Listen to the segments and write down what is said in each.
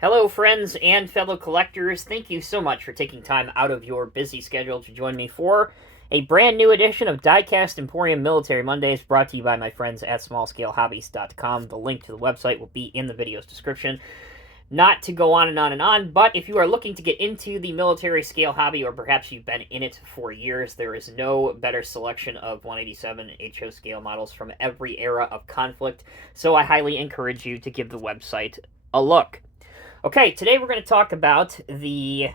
Hello, friends and fellow collectors. Thank you so much for taking time out of your busy schedule to join me for a brand new edition of Diecast Emporium Military Mondays, brought to you by my friends at smallscalehobbies.com. The link to the website will be in the video's description. Not to go on and on and on, but if you are looking to get into the military scale hobby, or perhaps you've been in it for years, there is no better selection of 187 HO scale models from every era of conflict, so I highly encourage you to give the website a look. Okay, today we're going to talk about the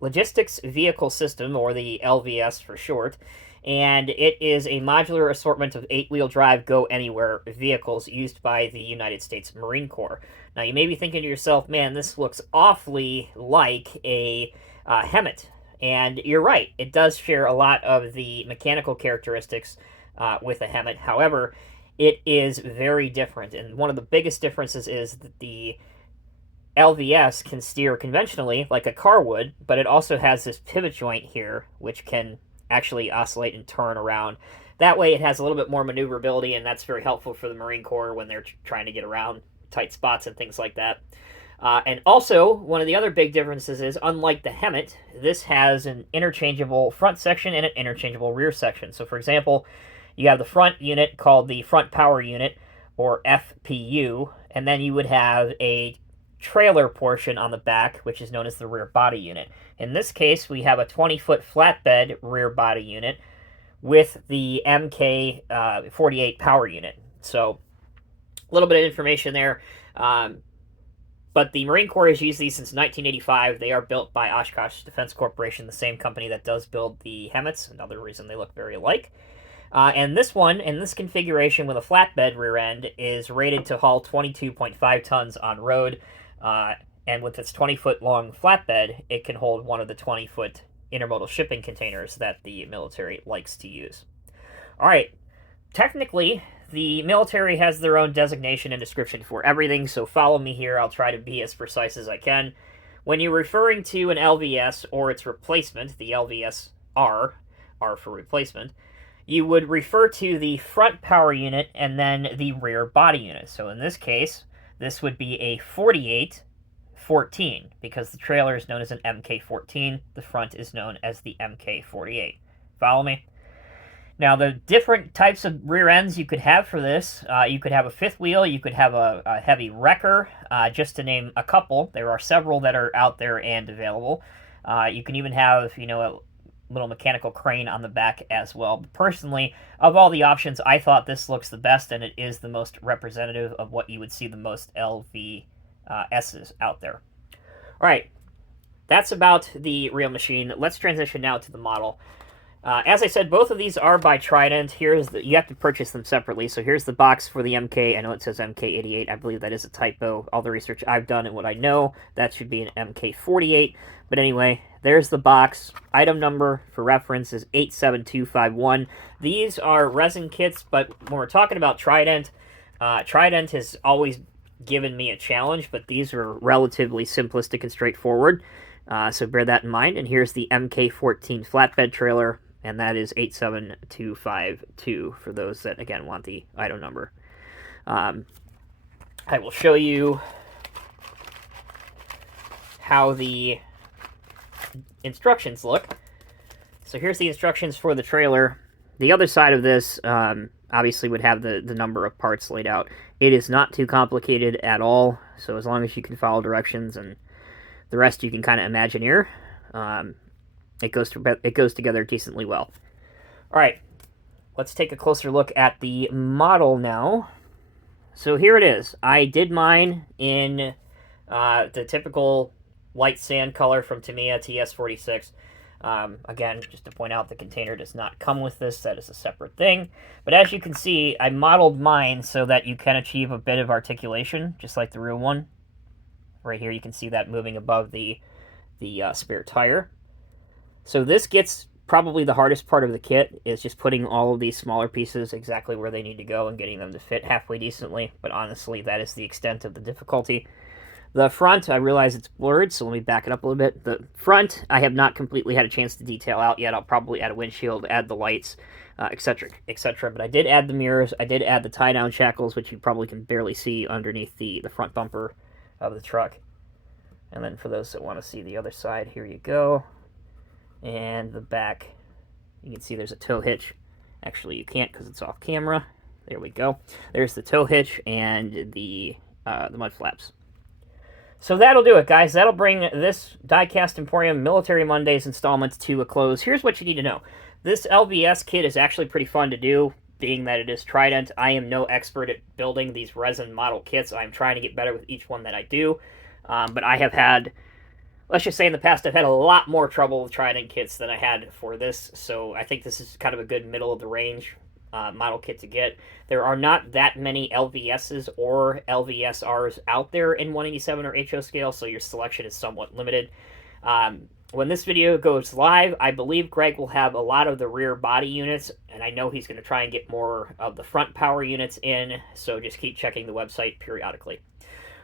Logistics Vehicle System, or the LVS for short, and it is a modular assortment of 8-wheel drive go-anywhere vehicles used by the United States Marine Corps. Now, you may be thinking to yourself, man, this looks awfully like a HEMTT, and you're right. It does share a lot of the mechanical characteristics with a HEMTT. However, it is very different, and one of the biggest differences is that the LVS can steer conventionally like a car would, but it also has this pivot joint here, which can actually oscillate and turn around. That way it has a little bit more maneuverability, and that's very helpful for the Marine Corps when they're trying to get around tight spots and things like that. And also, one of the other big differences is, unlike the HEMTT, this has an interchangeable front section and an interchangeable rear section. So, for example, you have the front unit called the Front Power Unit, or FPU, and then you would have a trailer portion on the back, which is known as the rear body unit. In this case, we have a 20-foot flatbed rear body unit with the MK48 power unit. So, a little bit of information there. But the Marine Corps has used these since 1985. They are built by Oshkosh Defense Corporation, the same company that does build the HEMTTs. Another reason they look very alike. And this one, in this configuration with a flatbed rear end, is rated to haul 22.5 tons on road. And with its 20-foot long flatbed, it can hold one of the 20-foot intermodal shipping containers that the military likes to use. All right, technically, the military has their own designation and description for everything, so follow me here. I'll try to be as precise as I can. When you're referring to an LVS or its replacement, the LVS-R, R for replacement, you would refer to the front power unit and then the rear body unit. So in this case, this would be a 48-14, because the trailer is known as an MK14. The front is known as the MK48. Follow me? Now, the different types of rear ends you could have for this, you could have a fifth wheel, you could have a heavy wrecker, just to name a couple. There are several that are out there and available. You can even have, a little mechanical crane on the back as well. But personally, of all the options, I thought this looks the best, and it is the most representative of what you would see the most LVSs out there. All right, that's about the real machine. Let's transition now to the model. As I said, both of these are by Trident. You have to purchase them separately. So here's the box for the MK. I know it says MK88. I believe that is a typo. All the research I've done and what I know, that should be an MK48. But anyway, there's the box. Item number for reference is 87251. These are resin kits, but when we're talking about Trident, Trident has always given me a challenge, but these are relatively simplistic and straightforward. So bear that in mind. And here's the MK14 flatbed trailer, and that is 87252 for those that, again, want the item number. I will show you how the instructions look. So here's the instructions for the trailer. The other side of this obviously would have the number of parts laid out. It is not too complicated at all, so as long as you can follow directions and the rest you can kind of Imagineer, it goes together decently well. All right, let's take a closer look at the model now. So here it is. I did mine in the typical light sand color from Tamiya TS46. Again, just to point out, the container does not come with this. That is a separate thing. But as you can see, I modeled mine so that you can achieve a bit of articulation, just like the real one. Right here, you can see that moving above the spare tire. So this gets probably the hardest part of the kit, is just putting all of these smaller pieces exactly where they need to go and getting them to fit halfway decently. But honestly, that is the extent of the difficulty. The front, I realize it's blurred, so let me back it up a little bit. The front, I have not completely had a chance to detail out yet. I'll probably add a windshield, add the lights, etc., etc. But I did add the mirrors. I did add the tie-down shackles, which you probably can barely see underneath the front bumper of the truck. And then for those that want to see the other side, here you go. And the back, you can see there's a tow hitch. Actually, you can't because it's off camera. There we go. There's the tow hitch and the mud flaps. So that'll do it, guys. That'll bring this Diecast Emporium Military Mondays installment to a close. Here's what you need to know. This LVS kit is actually pretty fun to do, being that it is Trident. I am no expert at building these resin model kits. I'm trying to get better with each one that I do. But I have had, let's just say in the past, I've had a lot more trouble with Trident kits than I had for this. So I think this is kind of a good middle of the range model kit to get. There are not that many LVSs or LVSRs out there in 187 or HO scale, so your selection is somewhat limited. When this video goes live, I believe Greg will have a lot of the rear body units, and I know he's going to try and get more of the front power units in, so just keep checking the website periodically.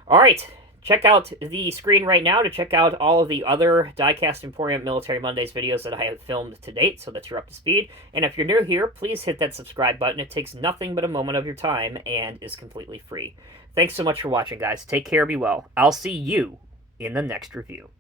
All right. Check out the screen right now to check out all of the other Diecast Emporium Military Mondays videos that I have filmed to date so that you're up to speed. And if you're new here, please hit that subscribe button. It takes nothing but a moment of your time and is completely free. Thanks so much for watching, guys. Take care, be well. I'll see you in the next review.